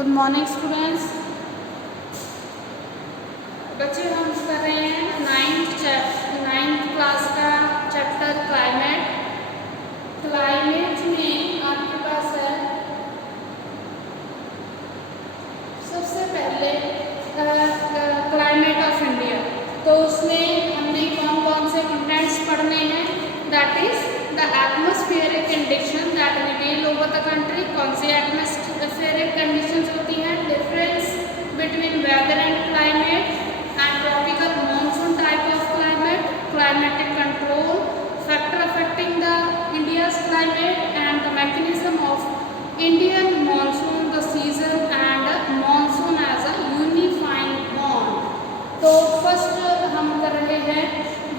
Good morning students. बच्चे हम कर रहे हैं नाइन्थ क्लास का चैप्टर क्लाइमेट। क्लाइमेट में आपके पास है सबसे पहले क्लाइमेट ऑफ इंडिया। तो उसमें हमने कौन कौन से कंटेंट्स पढ़ने हैं, that is the atmospheric condition that prevail over the country. कौन सी एटमॉस्फेरिक कंडीशंस होती हैं, difference between weather and climate and tropical monsoon type of climate, climatic control, factor affecting the India's climate and the mechanism of Indian monsoon, the season and monsoon as a unifying bond. तो first हम कर रहे हैं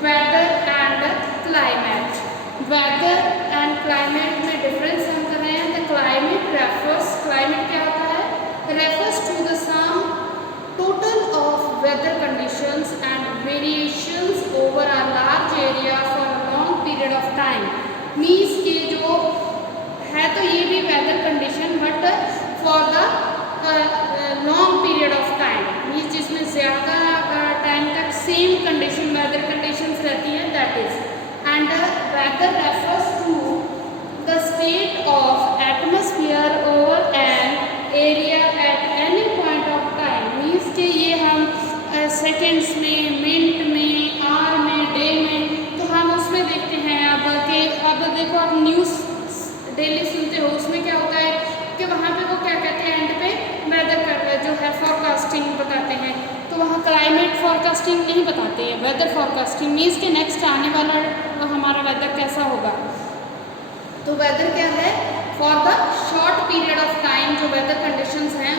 weather and climate. Weather and climate में difference हम कर रहे हैं। द क्लाइमेट रेफर्स, क्लाइमेट क्या होता है, refers to the sum total of weather conditions and variations over a large area for a long period of time. Means के जो है तो ये भी weather condition but for the long period of time, means जिसमें ज़्यादा time तक same condition weather conditions रहती हैं, that is. And weather refers to the state of atmosphere over an area at any point of time. Means के ये हम seconds में, minute में, आवर में, डे में, तो हम उसमें देखते हैं अब देखो आप न्यूज़ डेली सुनते हो, उसमें क्या होता है कि वहाँ पे वो क्या कहते हैं, एंड पे वेदर का जो है फॉरकास्टिंग बताते हैं। तो वहाँ क्लाइमेट फॉरकास्टिंग नहीं बताते हैं, वेदर फॉरकास्टिंग। मीन्स के नेक्स्ट आने वाला हमारा वेदर कैसा होगा। तो वेदर क्या है, for the short period of time जो वेदर कंडीशंस हैं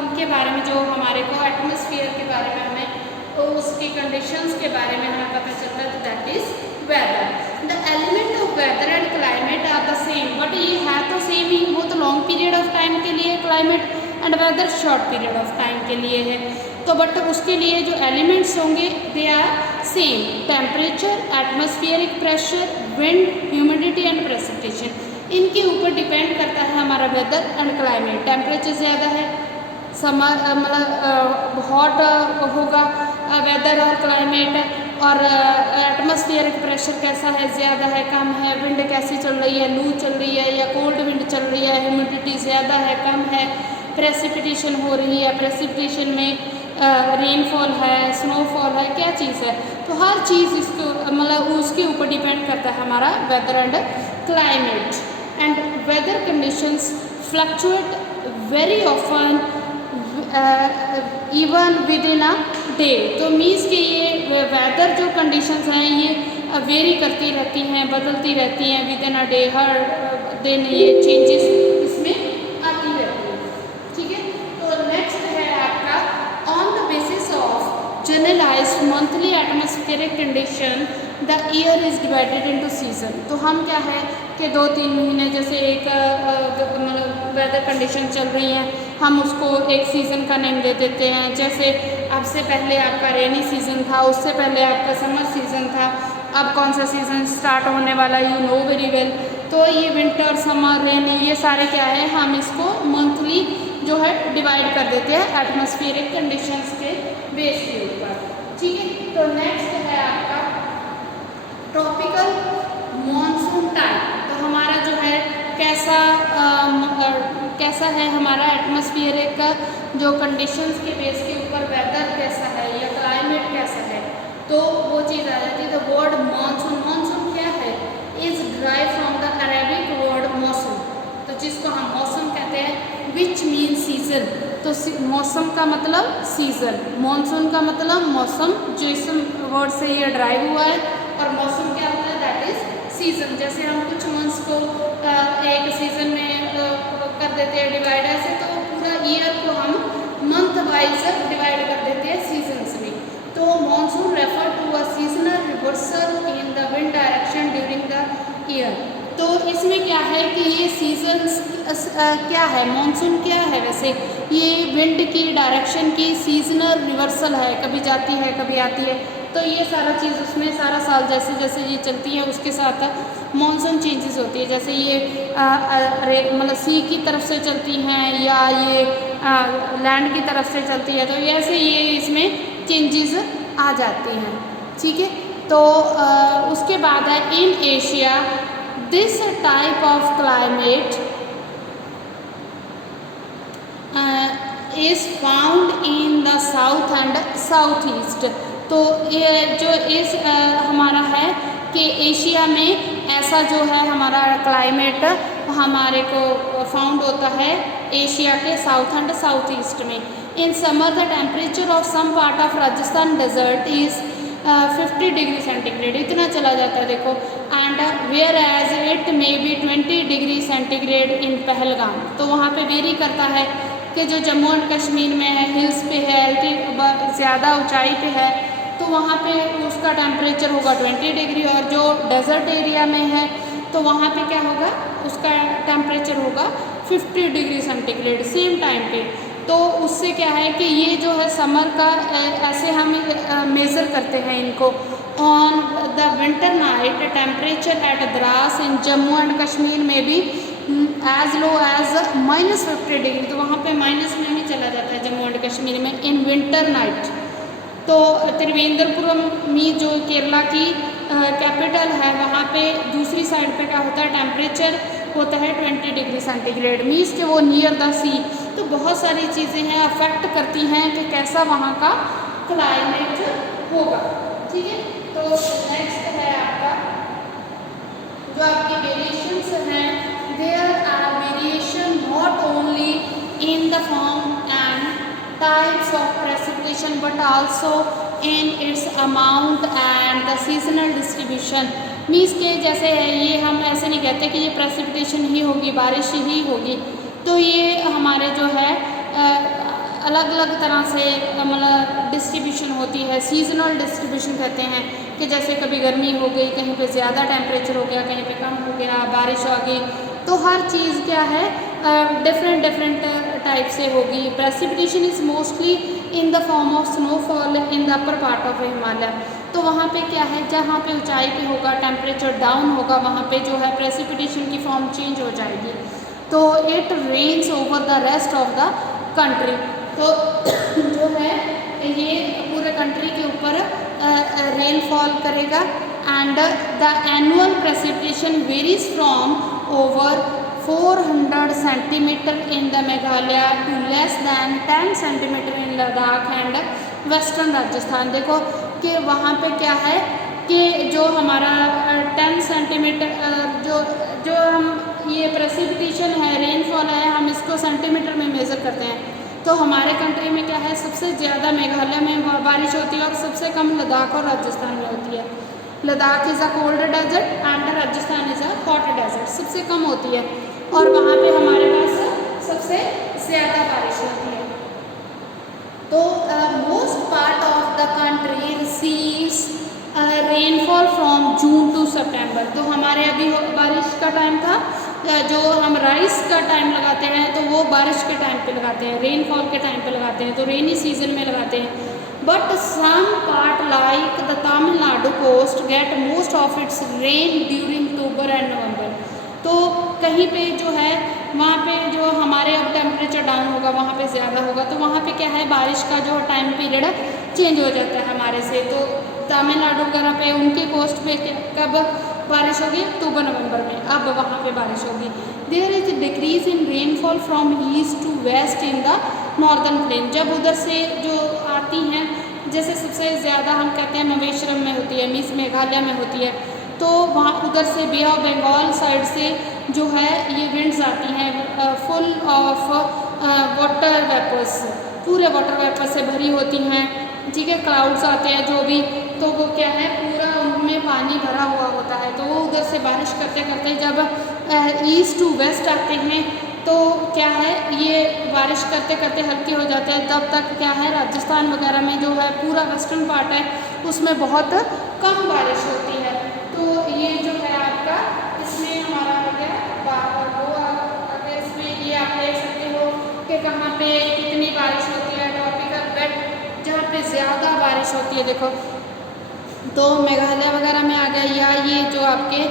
उनके बारे में, जो हमारे को एटमॉस्फेयर के बारे में हमें तो उसकी कंडीशंस के बारे में हमें पता चलता है, that is weather. The element of weather and climate are the same, but ये है तो सेम ही, वो तो लॉन्ग पीरियड ऑफ टाइम के लिए climate and weather short period of time के लिए है। तो बट उसके लिए जो एलिमेंट्स होंगे they are same, temperature, atmospheric pressure, wind, humidity and precipitation. इनके ऊपर डिपेंड करता है हमारा वेदर एंड क्लाइमेट। टेम्परेचर ज़्यादा है, समर मतलब हॉट होगा वेदर और क्लाइमेट, और एटमॉस्फेरिक प्रेशर कैसा है, ज़्यादा है, कम है, विंड कैसी चल रही है, लू चल रही है या कोल्ड विंड चल रही है, ह्यूमिडिटी ज़्यादा है, कम है, प्रेसिपिटेशन हो रही है, प्रेसिपिटेशन में रेनफॉल है, स्नोफॉल है, क्या चीज़ है। तो हर चीज़ इसको मतलब उसके ऊपर डिपेंड करता है हमारा weather and climate. And weather conditions fluctuate very often even within a day. तो मीन्स कि ये वेदर जो कंडीशंस हैं ये वेरी करती रहती हैं, बदलती रहती हैं विद इन अ डे, हर दिन ये चेंजेस इसमें आती रहती हैं, ठीक है। तो नेक्स्ट है आपका on the basis of generalised monthly atmospheric condition the year is divided into season. तो हम क्या है कि 2-3 महीने जैसे एक मतलब वेदर कंडीशन चल रही हैं, हम उसको एक सीज़न का नेम दे देते हैं। जैसे अब से पहले आपका रेनी सीज़न था, उससे पहले आपका समर सीज़न था, अब कौन सा सीज़न स्टार्ट होने वाला है, यू नो वेरी वेल। तो ये विंटर, समर, रेनी, ये सारे क्या है, हम इसको मंथली जो है डिवाइड कर देते हैं एटमॉस्फेरिक कंडीशंस के बेस के ऊपर, ठीक है। तो नेक्स्ट है आपका ट्रॉपिकल मॉनसून टाइप। तो हमारा जो है कैसा है हमारा एटमॉस्फेरिक का जो कंडीशंस के बेस के ऊपर वेदर कैसा है या क्लाइमेट कैसा है, तो वो चीज़ आ जाती है। द वर्ड मॉनसून, मॉनसून क्या है, is drive from the Arabic word मौसम, तो जिसको हम मौसम कहते हैं, विच मीन सीजन। तो मौसम का मतलब सीजन, मॉनसून का मतलब मौसम, जो इस वर्ड से ये ड्राइव हुआ है। और मौसम क्या होता है, दैट इज सीजन। जैसे हम कुछ मंथ्स को एक सीजन में कर देते हैं डिवाइड, ऐसे तो पूरा ईयर को हम मंथ वाइज डिवाइड कर देते हैं सीजन्स में। तो monsoon refer to a seasonal reversal in the wind direction during the year. तो इसमें क्या है कि ये सीजन्स क्या है, मॉनसून क्या है, वैसे ये विंड की डायरेक्शन की सीजनल रिवर्सल है, कभी जाती है कभी आती है। तो ये सारा चीज़ उसमें सारा साल जैसे जैसे ये चलती है उसके साथ मॉनसून चेंजेस होती है। जैसे ये मतलब सी की तरफ से चलती हैं या ये लैंड की तरफ से चलती है, तो ऐसे ये इसमें चेंजेस आ जाती हैं। ठीक है, तो उसके बाद है in Asia this type of climate is found in the south and south east. तो ये जो इस हमारा है कि एशिया में ऐसा जो है हमारा क्लाइमेट हमारे को फाउंड होता है एशिया के साउथ एंड साउथ ईस्ट में। In summer the temperature of some part of Rajasthan desert is 50 degree centigrade, इतना चला जाता है देखो। And whereas it may be 20 degree centigrade in Pahalgam. तो वहाँ पे वेरी करता है कि जो जम्मू एंड कश्मीर में है, हिल्स पे है, ज़्यादा ऊंचाई पे है, तो वहाँ पे उसका टेम्परेचर होगा 20 डिग्री, और जो डेजर्ट एरिया में है तो वहाँ पे क्या होगा, उसका टेम्परेचर होगा 50 डिग्री सेंटीग्रेड सेम टाइम पे। तो उससे क्या है कि ये जो है समर का ऐसे हम मेज़र करते हैं इनको। On the winter night temperature at Dras in Jammu and Kashmir में भी एज लो एज -50 डिग्री, तो वहाँ पे माइनस में भी चला जाता है जम्मू एंड कश्मीर में इन विंटर नाइट। तो त्रिवेंद्रपुरम में जो केरला की कैपिटल है, वहाँ पे दूसरी साइड पे क्या होता है, टेम्परेचर होता है 20 डिग्री सेंटीग्रेड, मीन्स कि वो नियर द सी। तो बहुत सारी चीज़ें हैं अफेक्ट करती हैं कि कैसा वहाँ का क्लाइमेट होगा। ठीक है, तो नेक्स्ट है आपका जो आपकी वेरिएशंस हैं, there are variation not only in the form and types of precipitation but also in its amount and the seasonal distribution. Means के जैसे ये हम ऐसे नहीं कहते कि ये प्रेसिपिटेशन ही होगी, बारिश ही होगी, तो ये हमारे जो है अलग अलग तरह से मतलब डिस्ट्रीब्यूशन होती है। सीजनल डिस्ट्रीब्यूशन कहते हैं कि जैसे कभी गर्मी हो गई, कहीं पे ज़्यादा टेम्परेचर हो गया, कहीं पे कम हो गया, बारिश आ गई, तो हर चीज़ क्या है डिफरेंट टाइप से होगी। Precipitation is mostly in the form of snowfall in the upper part of Himalaya. तो वहाँ पे क्या है, जहाँ पे ऊंचाई पे होगा, टेम्परेचर डाउन होगा, वहाँ पे जो है प्रेसिपिटेशन की फॉर्म चेंज हो जाएगी। तो it rains over the rest of the country. तो जो है ये पूरे कंट्री के ऊपर रेनफॉल करेगा। And the annual precipitation varies from over 400 centimetre in the Meghalaya to less than 10 centimetre in Ladakh and western Rajasthan. देखो कि वहाँ पे क्या है कि जो हमारा 10 सेंटीमीटर जो हम ये प्रेसिपिटेशन है, रेनफॉल है, हम इसको सेंटीमीटर में मेज़र करते हैं। तो हमारे कंट्री में क्या है, सबसे ज़्यादा मेघालय में बारिश होती है और सबसे कम लद्दाख और राजस्थान में होती है। Ladakh is a cold desert and Rajasthan is a hot desert, सबसे कम होती है, और वहाँ पे हमारे पास सबसे ज़्यादा बारिश होती है। तो most part of the country receives rainfall from June to September. तो हमारे अभी बारिश का टाइम था, जो हम राइस का टाइम लगाते हैं तो वो बारिश के टाइम पे लगाते हैं, रेनफॉल के टाइम पे लगाते हैं, तो रेनी सीजन में लगाते हैं। But some part like the Tamil Nadu coast get most of its rain during October and November. तो कहीं पे जो है वहाँ पे जो हमारे अब टेम्परेचर डाउन होगा, वहाँ पे ज़्यादा होगा, तो वहाँ पे क्या है बारिश का जो टाइम पीरियड चेंज हो जाता है हमारे से। तो तमिलनाडु वगैरह पे उनके कोस्ट पे कब बारिश होगी, अक्टूबर नवंबर में, अब वहाँ पे बारिश होगी। There is decrease in rainfall from east to west in the northern plain. जब उधर से जो आती हैं, जैसे सबसे ज़्यादा हम कहते हैं मवेश्वरम में होती है, मीन्स मेघालय में होती है, तो वहाँ उधर से बे ऑफ बंगाल साइड से जो है ये विंड्स आती हैं फुल ऑफ वाटर वेपर्स, पूरे वाटर वेपर से भरी होती हैं। ठीक है, क्लाउड्स आते हैं जो भी, तो वो क्या है पूरा उनमें पानी भरा हुआ होता है, तो वो उधर से बारिश करते करते जब ईस्ट टू वेस्ट आते हैं तो क्या है ये बारिश करते करते हल्के हो जाते हैं। तब तक क्या है राजस्थान वगैरह में जो है पूरा वेस्टर्न पार्ट है उसमें बहुत कम बारिश होती है। तो ये जो है आपका इसमें हमारा हो गया वो अगर इसमें ये आप देख सकते हो कि कहाँ पे कितनी बारिश होती है। ट्रॉपिकल बेल्ट जहाँ पे ज़्यादा बारिश होती है, देखो तो मेघालय वगैरह में आ गया, या ये जो आपके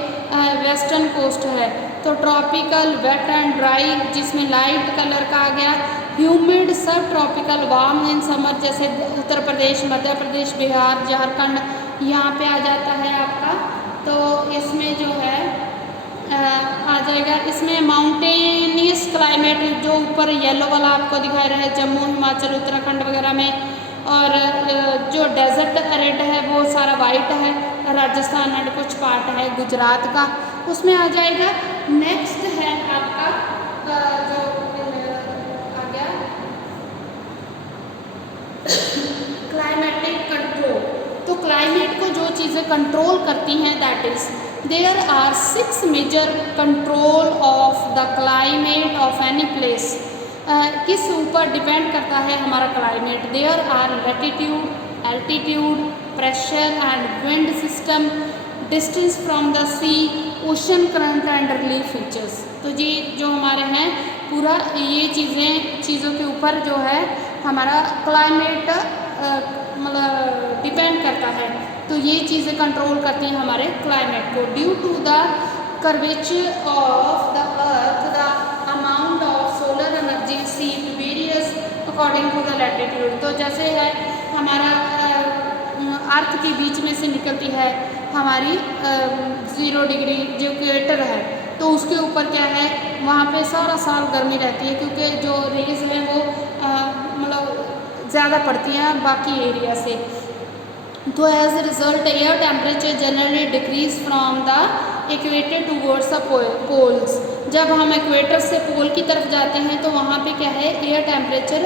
वेस्टर्न कोस्ट है तो ट्रॉपिकल वेट एंड ड्राई जिसमें लाइट कलर का आ गया, ह्यूमिड सब ट्रॉपिकल वार्म इन समर, जैसे उत्तर प्रदेश, मध्य प्रदेश, बिहार, झारखंड यहाँ पे आ जाता है आपका। तो इसमें जो है आ जाएगा, इसमें माउंटेनियस क्लाइमेट जो ऊपर येलो वाला आपको दिखा रहा है, जम्मू, हिमाचल, उत्तराखंड वगैरह में, और जो डेजर्ट एरिड है वो सारा वाइट है, राजस्थान एंड कुछ पार्ट है गुजरात का, उसमें आ जाएगा। नेक्स्ट है आपका जो आ गया क्लाइमेटिक कंट्रोल। तो क्लाइमेट को जो चीज़ें कंट्रोल करती हैं, that is there are 6 major control of the climate of any place. किस ऊपर डिपेंड करता है हमारा climate? There are latitude, altitude, pressure and wind system, distance from the sea, ocean current and relief features. तो जी जो हमारे हैं पूरा ये चीज़ों के ऊपर जो है हमारा क्लाइमेट मतलब डिपेंड करता है। तो ये चीज़ें कंट्रोल करती हैं हमारे क्लाइमेट को। Due to the curvature of the earth the amount of solar energy seen varies according to the latitude. तो जैसे है हमारा अर्थ के बीच में से निकलती है हमारी 0 डिग्री जो इक्वेटर है, तो उसके ऊपर क्या है वहाँ पे सारा साल गर्मी रहती है, क्योंकि जो रेज है वो मतलब ज़्यादा पड़ती हैं बाकी एरिया से। तो as a result air temperature generally decrease from the equator towards the poles. जब हम इक्वेटर से पोल की तरफ जाते हैं तो वहाँ पे क्या है एयर टेम्परेचर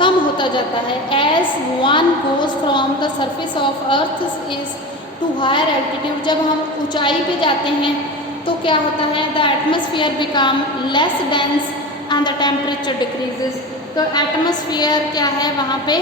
कम होता जाता है। As one goes from the surface of earth is to higher altitude. जब हम ऊंचाई पे जाते हैं तो क्या होता है the atmosphere become less dense and the temperature decreases. तो एटमॉस्फेयर क्या है वहाँ पे